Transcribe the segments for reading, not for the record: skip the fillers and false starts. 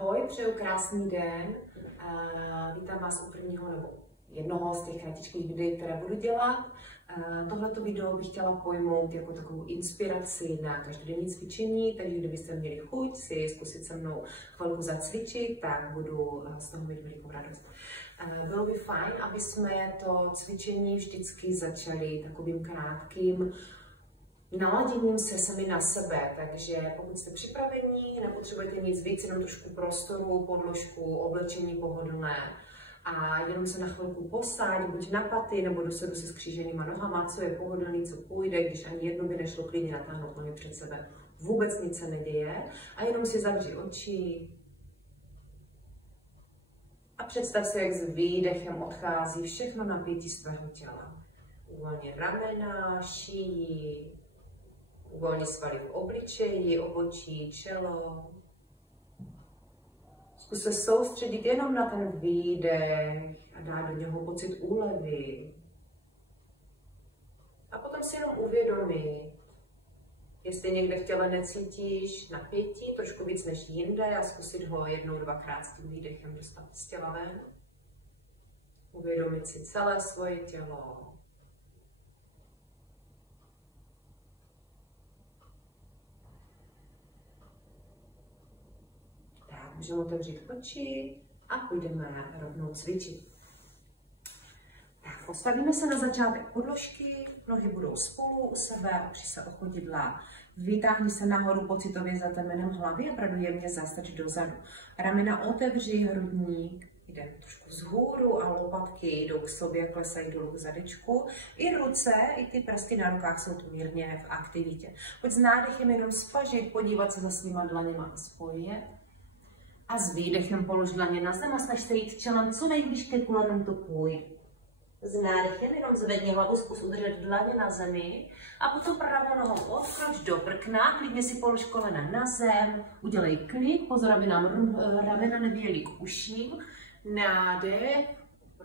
Ahoj, přeju krásný den. Vítám vás u prvního nebo jednoho z těch kratičkých videí, které budu dělat. Tohleto video bych chtěla pojmout jako takovou inspiraci na každodenní cvičení, takže kdybyste měli chuť si zkusit se mnou chvilku zacvičit, tak budu z toho mít velikou radost. Bylo by fajn, aby jsme to cvičení vždycky začali takovým krátkým naladěním se sami na sebe, takže pokud jste připravení, nepotřebujete nic víc, jenom trošku prostoru, podložku, oblečení pohodlné a jenom se na chvilku posadit, buď na paty, nebo dosedu se skříženýma nohama, co je pohodlný, co půjde, když ani jedno by nešlo klidně natáhnout plně před sebe. Vůbec nic se neděje a jenom si zavři oči a představ si, jak s výdechem odchází všechno napětí z tvého těla. Uvolni ramena, šíji, uvolni svaly v obličeji, obočí, čelo. Zkus se soustředit jenom na ten výdech a dát do něho pocit úlevy. A potom si jenom uvědomit, jestli někde v těle necítíš napětí, trošku víc než jinde, a zkusit ho jednou, dvakrát s tím výdechem dostat z těla ven. Uvědomit si celé svoje tělo. Můžeme otevřít oči a půjdeme rovnou cvičit. Tak, postavíme se na začátek podložky, nohy budou spolu u sebe, opři se o chodidla. Vytáhni se nahoru pocitově za temenem hlavy a opravdu jemně zastrč dozadu. Ramena otevři, hrudník jde trošku vzhůru a lopatky jdou k sobě, klesají dolů k zadečku. I ruce, i ty prsty na rukách jsou tu mírně v aktivitě. Pojď s nádechem jenom spažit, podívat se za svýma dlaněma a spojit. A s výdechem polož dlaně na zem a snaž se jít čelem co nejblíž ke kolenům, to půjde. S nádechem jenom zvedni hlavu, zkus udržet dlaně na zemi a potom pravou nohou odkroč do prkna, klidně si polož kolena na zem, udělej klid, pozor, aby nám ramena nevyjeli k uším. Nádech,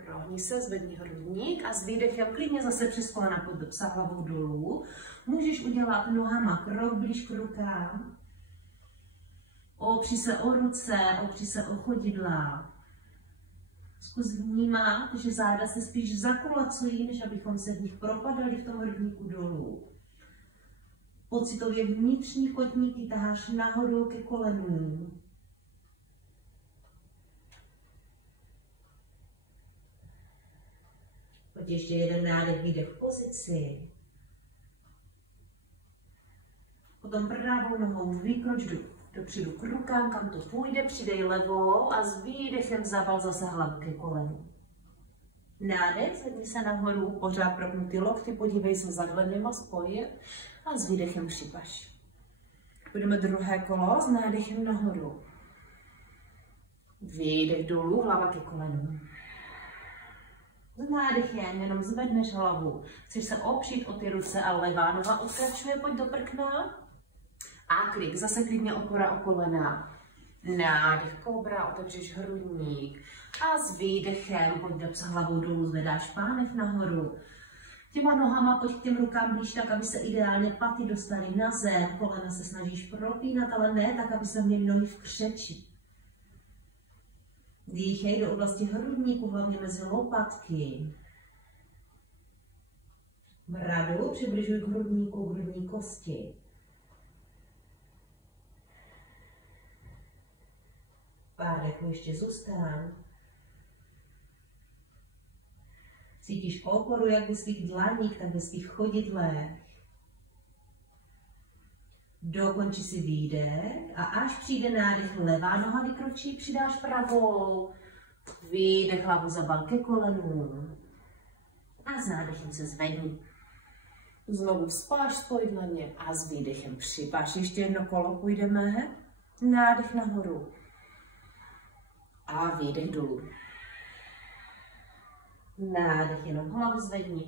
rohni se, zvedni hrudník a s výdechem klidně zase přes kolena pod psa hlavou dolů. Můžeš udělat nohama krok blíž k rukám. Opři se o ruce, opři se o chodidla. Zkus vnímat, že záda se spíš zakulacují, než abychom se v nich propadali v tom hrudníku dolů. Pocitově vnitřní kotníky taháš nahoru ke kolenům. Pojď ještě jeden nádech, výdech v pozici. Potom pravou nohou vykroč dopředu k rukám, kam to půjde, přidej levou a s výdechem zaval zase hlavu ke kolenu. Nádech, zvedni se nahoru, pořád propnutý lokty, podívej se za dlaněma, spojit a s výdechem připaš. Půjdeme druhé kolo s nádechem nahoru. Výdech dolů, hlava ke kolenu. S nádechem jenom zvedneš hlavu. Chceš se opřít o ty ruce a levá noha odkračuje, pojď do prkna. A klik, zase klidně opora o kolena. Nádech, kobra, otevřeš hrudník. A s výdechem pojď do psa hlavou dolů, zvedáš pánev nahoru. Těma nohama pojď k těm rukám blíž tak, aby se ideálně paty dostaly na zem. Kolena se snažíš propínat, ale ne tak, aby se měly nohy v křeči. Dýchej do oblasti hrudníku, hlavně mezi lopatky. Bradu přibližuj k hrudníku, hrudní kosti. Pár dechů ještě zůstane. Cítíš oporu jak ve svých dlaních, tak ve svých chodidlech. Dokonči si výdech a až přijde nádech, levá noha vykročí, přidáš pravou. Výdech, hlavu zabal ke kolenům. A s nádechem se zvedni. Znovu vzpáš spoj dlaně a s výdechem připáš. Ještě jedno kolo půjdeme. Nádech nahoru. A výdech dolů. Nádech, jenom hlavu zvedni.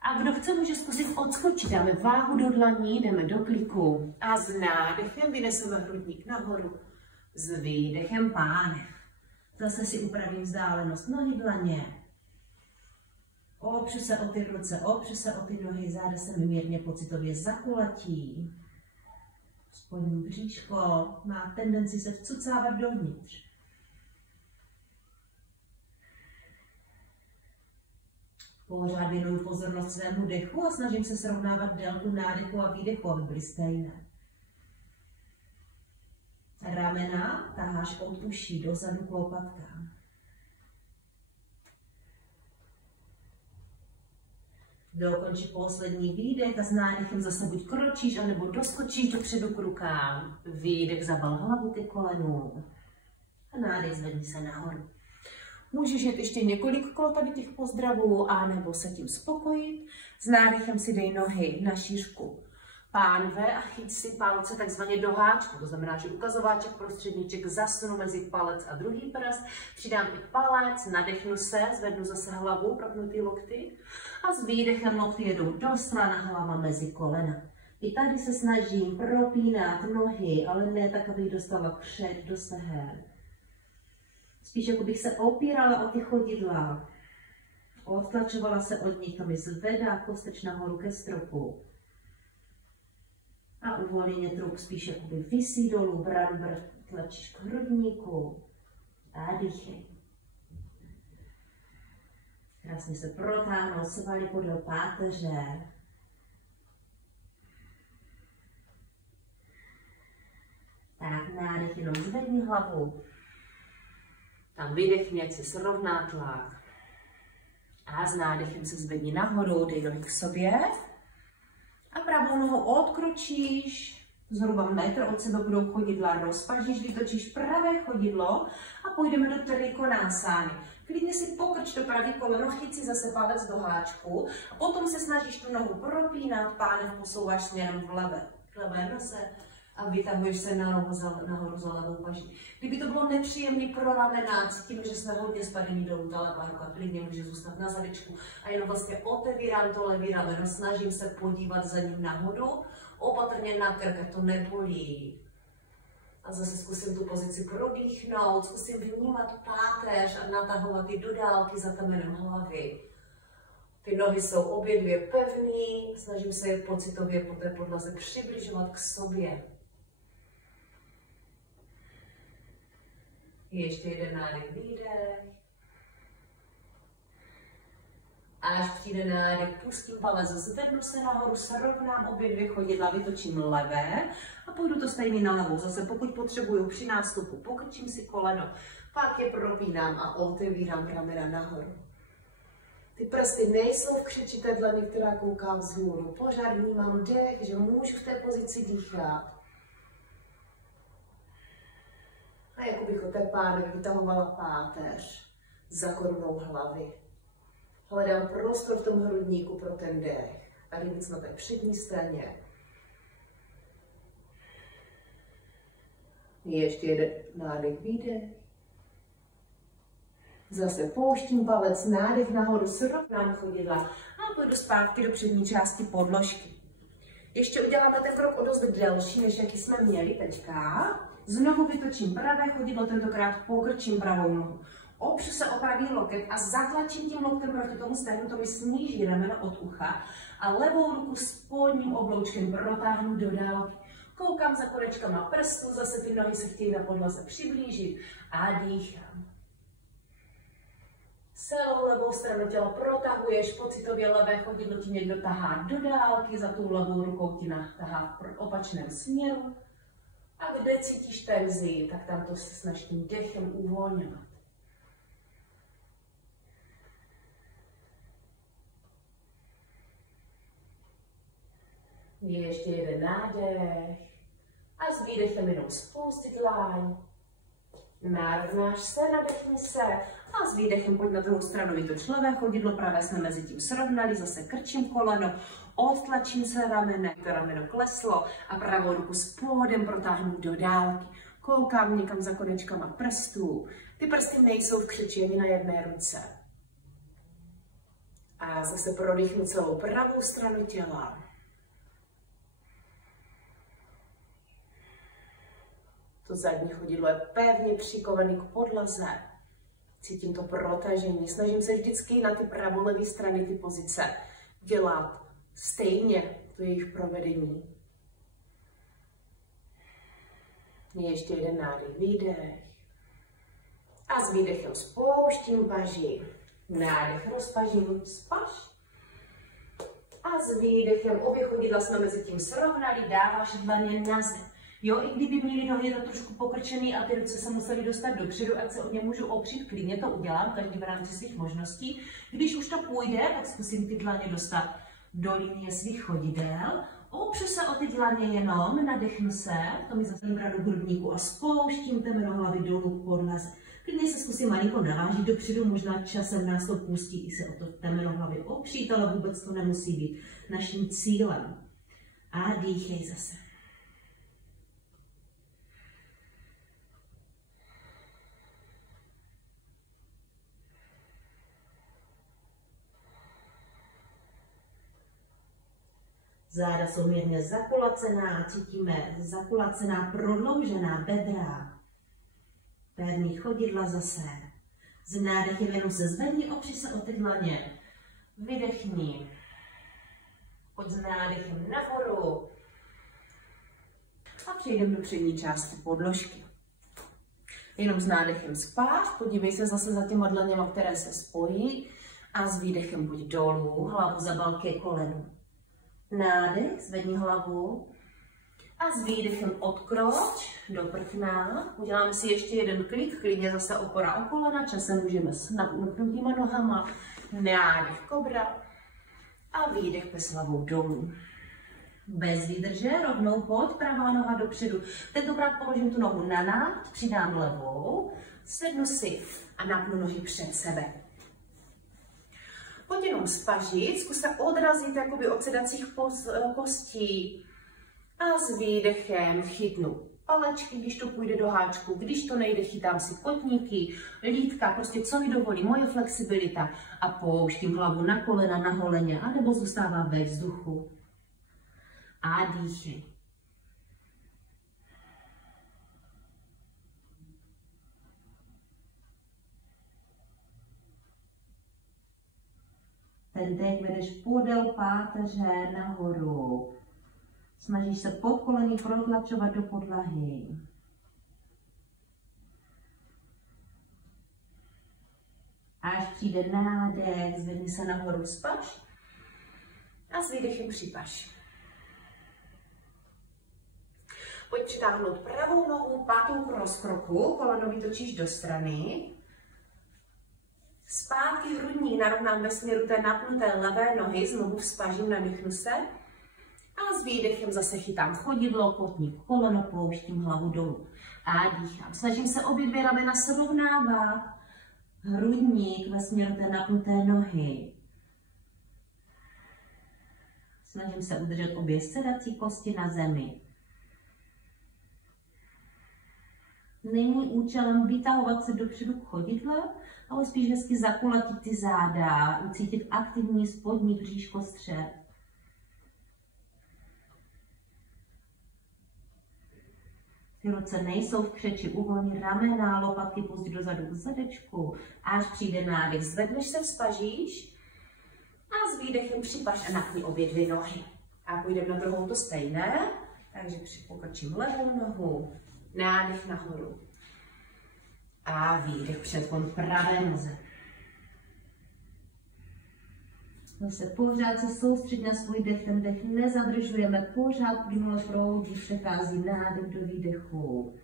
A kdo chce, může zkusit odskočit. Dáme váhu do dlaní, jdeme do kliku. A s nádechem vyneseme hrudník nahoru. S výdechem pánev. Zase si upravím vzdálenost nohy, dlaně. Opřu se o ty ruce, opřu se o ty nohy, záda se mi mírně pocitově zakulatí. Spodní bříško má tendenci se vcucávat dovnitř. Pořád věnuju pozornost svému dechu a snažím se srovnávat délku nádechu a výdechu, aby byly stejné. Ramena taháš od uší dozadu k lopatkám. Dokonči poslední výdech a s nádechem zase buď kročíš, anebo doskočíš dopředu k rukám. Výdech, zabal hlavu ke kolenům. A nádech, zvedni se nahoru. Můžeš jet ještě několik kol tady těch pozdravů, anebo se tím spokojit. S nádechem si dej nohy na šířku pánve a chyť si palce takzvaně do háčku. To znamená, že ukazováček, prostředníček zasunu mezi palec a druhý prst. Přidám i palec, nadechnu se, zvednu zase hlavu, propnutý lokty. A s výdechem lokty jedou do stran a hlava mezi kolena. I tady se snažím propínat nohy, ale ne tak, abych dostala křeč do stehen. Spíš jako bych se opírala o ty chodidla. Odtlačovala se od nich, to mi zvedá kosteč nahoru ke stropu. A uvolněně trup spíš jakoby visí dolů, bramber tlačíš k hrudníku. A dýchej. Krásně se protáhnou svaly podél páteře. Tak nádech, jenom zvedni hlavu. Tam vydechni, ať si srovná tlak. A s nádechem se zvedni nahoru, dej nohy k sobě. A pravou nohou odkročíš, zhruba metr od sebe budou chodidla, rozpažíš, vytočíš pravé chodidlo a půjdeme do trikonásány. Klidně si pokrč to pravý koleno, chyť si zase palec do háčku a potom se snažíš tu nohu propínat, pánev posouváš směrem v levé nose a vytahuješ se nahoru za levou paží. Kdyby to bylo nepříjemně pro ramena, cítím, že jsme hodně spadení dolů, ta levá ruka klidně může zůstat na zadečku a jenom vlastně otevírám to levý rameno, snažím se podívat za ním nahoru, opatrně na krk, ať to nebolí. A zase zkusím tu pozici prodýchnout, zkusím vnímat páteř a natahovat ty dodálky za temenem hlavy. Ty nohy jsou obě dvě pevný, snažím se je pocitově po té podlaze přibližovat k sobě. Ještě jeden nádech, výdech. A až přijde nádech, pustím palec, zvednu se nahoru, srovnám obě dvě chodidla, vytočím levé a půjdu to stejně na levou. Zase pokud potřebuju při nástupu, pokrčím si koleno, pak je propínám a otevírám ramena nahoru. Ty prsty nejsou v křečité dlaně, která kouká vzhůru. Pořád vnímám dech, že můžu v té pozici dýchat. A jako bych o té pánve vytahovala páteř za korunou hlavy. Hledám prostor v tom hrudníku pro ten dech. Tady víc na té přední straně. Ještě jeden nádech, výdech. Zase pouštím palec, nádech nahoru, srovnám chodidla a půjdu zpátky do přední části podložky. Ještě uděláme ten krok o dost delší, než jaký jsme měli teďka. Znovu vytočím pravé chodidlo, tentokrát pokrčím pravou nohu. Opřu se o pravý loket a zatlačím tím loktem proti tomu stehnu, to mi sníží rameno od ucha a levou ruku spodním obloučkem protáhnu do dálky. Koukám za konečkama prstů, zase ty nohy se chtějí na podlaze přiblížit a dýchám. Celou levou stranu těla protahuješ, pocitově levé chodidlo ti někdo tahá do dálky, za tou levou rukou ti tahá v opačném směru. A kde cítíš tenzi, tak tam to se snaž tím dechem uvolňovat. Je ještě jeden nádech a s výdechem jenom spustit dláň. Narovnáš se, nadechni se a s výdechem pojď na druhou stranu, vytoč levé chodidlo, pravé jsme mezi tím srovnali, zase krčím koleno, odtlačím se ramene, to rameno kleslo a pravou ruku spodem protáhnu do dálky. Koukám někam za konečkama prstů, ty prsty nejsou v křeči ani na jedné ruce. A zase prodýchnu celou pravou stranu těla. To zadní chodidlo je pevně přikované k podlaze. Cítím to protažení. Snažím se vždycky na ty pravolevé strany ty pozice dělat stejně to jejich provedení. Ještě jeden nádech, výdech. A s výdechem spouštím paži. Nádech, rozpažím, spaž. A s výdechem obě chodidla jsme mezi tím srovnali, dáváš dlaně na zem. Jo, i kdyby měli nohy trošku pokrčený a ty ruce se museli dostat dopředu, ať se o ně můžu opřít, klidně to udělám, každý v rámci svých možností. Když už to půjde, tak zkusím ty dlaně dostat do linie svých chodidel. Opřu se o ty dlaně jenom, nadechnu se, to mi zase do grudníku a spouštím temeno hlavy dolů k podlaze. Klidně se zkusím malinko navážit dopředu, možná časem nás to pustí i se o to temeno hlavy opřít, ale vůbec to nemusí být naším cílem. A dýchej zase. Záda jsou mírně zakulacená, cítíme zakulacená, prodloužená bedra. Pevný chodidla zase. S nádechem jenom se zvedni, opři se o ty dlaně. Vydechni. Pojď s nádechem nahoru. A přejdeme do přední části podložky. Jenom s nádechem spáš, podívej se zase za těma dlaněma, které se spojí. A s výdechem pojď dolů, hlavu zabal ke kolenu. Nádech, zvedni hlavu a s výdechem odkroč do prkna. Uděláme si ještě jeden klik, klidně zase opora o kolena, časem můžeme s napnutýma nohama. Nádech kobra a výdech pes hlavou dolů. Bez výdrže, rovnou pojď, pravá noha dopředu. Tentokrát položím tu nohu na nád, přidám levou, sednu si a napnu nohy před sebe. Pojď jenom spažit, zkus se odrazit jakoby od sedacích kostí a s výdechem chytnu palečky, když to půjde do háčku, když to nejde, chytám si kotníky, lítka, prostě co mi dovolí, moje flexibilita a pouštím hlavu na kolena, na holeně, anebo zůstává ve vzduchu. A dýchej. Ten dech vedeš podél páteře nahoru. Snažíš se pod koleny protlačovat do podlahy. Až přijde nádech, zvedni se nahoru, spaš a s výdechem připaš. Pojď přitáhnout pravou nohu, pátou k rozkroku, koleno vytočíš do strany. Zpátky hrudník narovnám ve směru té napnuté levé nohy, znovu vzpažím, nadechnu se. A s výdechem zase chytám chodidlo, kotník, koleno, pouštím hlavu dolů. A dýchám. Snažím se obě dvě ramena srovnávat. Hrudník ve směru té napnuté nohy. Snažím se udržet obě sedací kosti na zemi. Není účelem vytahovat se dopředu k chodidle, ale spíš hezky zakulatit ty záda, ucítit aktivní spodní bříškostřed. Ty ruce nejsou v křeči, uvolni ramena, lopatky pustit dozadu k zadečku. Až přijde nádech, zvedneš se, vzpažíš a s výdechem připaš a napni obě dvě nohy. A půjdeme na druhou to stejné, takže pokrčím levou nohu, nádech nahoru. A výdech předklon pravé noze. Zase pořád se soustředit na svůj dech, ten dech nezadržujeme, pořád plynulo proudí, přechází nádech do výdechu.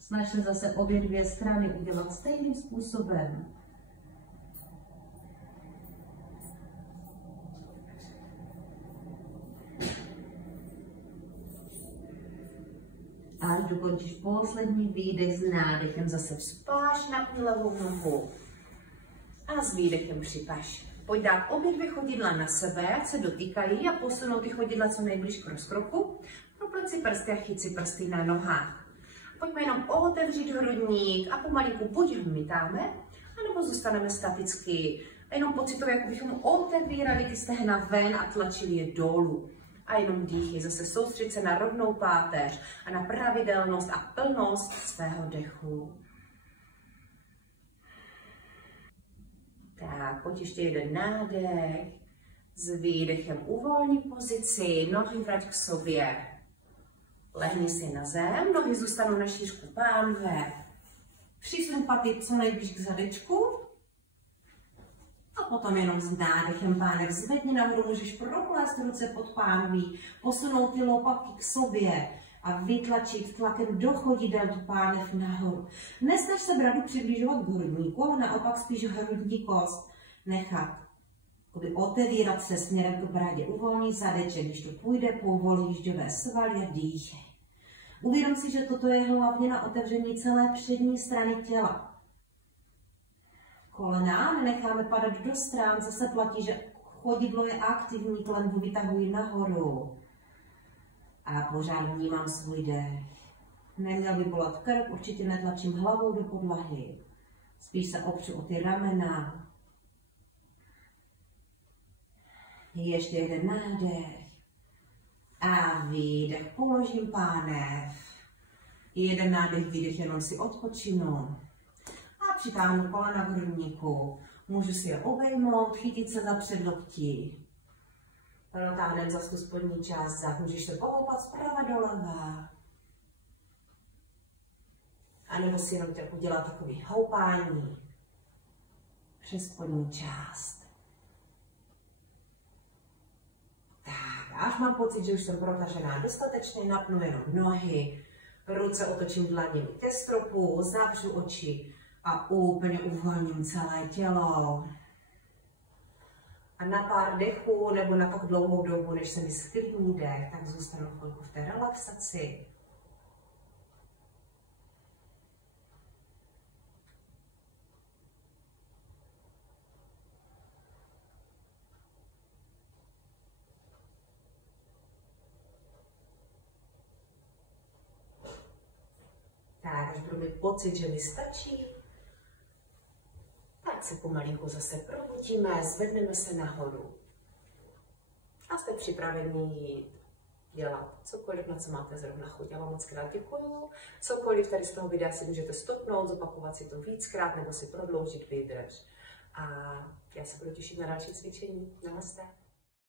Snaž se zase obě dvě strany udělat stejným způsobem. Až dokončíš poslední výdech s nádechem, zase vzpáš na levou nohu a s výdechem připaš. Pojď dát obě dvě chodidla na sebe, ať se dotýkají a posunout ty chodidla co nejblíž k rozkroku. Propleť si prsty a chyť si prsty na nohách. Pojďme jenom otevřít hrudník a pomalinku buď hmytáme, anebo zůstaneme staticky. A jenom pocitově, jako bychom otevírali ty stehna ven a tlačili je dolů. A jenom dýchy, zase soustřed se na rovnou páteř a na pravidelnost a plnost svého dechu. Tak, pojď ještě jeden nádech. S výdechem uvolni pozici, nohy vrať k sobě. Lehni si na zem, nohy zůstanou na šířku pánve. Přisuň paty co nejblíž k zadečku. A potom jenom s nádechem pánev zvedni nahoru, můžeš proplést ruce pod pánví, posunout ty lopatky k sobě a vytlačit tlakem do chodidel tu pánev nahoru. Nesnaž se bradu přibližovat k hrudníku, ale naopak spíš hrudní kost nechat otevírat se směrem k bradě. Uvolní zadeček, když to půjde, povolí jížďové svaly a dýchej. Uvědom si, že toto je hlavně na otevření celé přední strany těla. Kolena nenecháme padat do stran, zase platí, že chodidlo je aktivní, klenbu vytahuji nahoru. A pořád vnímám svůj dech. Neměl by bolet krk, určitě netlačím hlavou do podlahy. Spíš se opřu o ty ramena. Ještě jeden nádech. A výdech, položím pánev. Jeden nádech, výdech, jenom si odpočinu. A přitáhnu kolena k hrudníku. Můžu si je obejmout, chytit se za předloktí. Protáhneme za tu spodní část zad. Můžeš se pohoupat zprava doleva. A nebo si jenom tak udělat takový houpání přes spodní část. Tak, až mám pocit, že už jsem protažená dostatečně, napnu jenom nohy, ruce otočím dlaněmi ke stropu, zavřu oči a úplně uvolním celé tělo. A na pár dechů nebo na tak dlouhou dobu, než se mi sklidní dech, tak zůstanu chvilku v té relaxaci. Tak, až budu mít pocit, že mi stačí, tak se pomalinku zase probudíme, zvedneme se nahoru. A jste připraveni jít dělat cokoliv, na co máte zrovna chuť. Já vám moc krát děkuju. Cokoliv tady z toho videa si můžete stopnout, zopakovat si to víckrát nebo si prodloužit výdrž. A já se budu těšit na další cvičení. Namaste.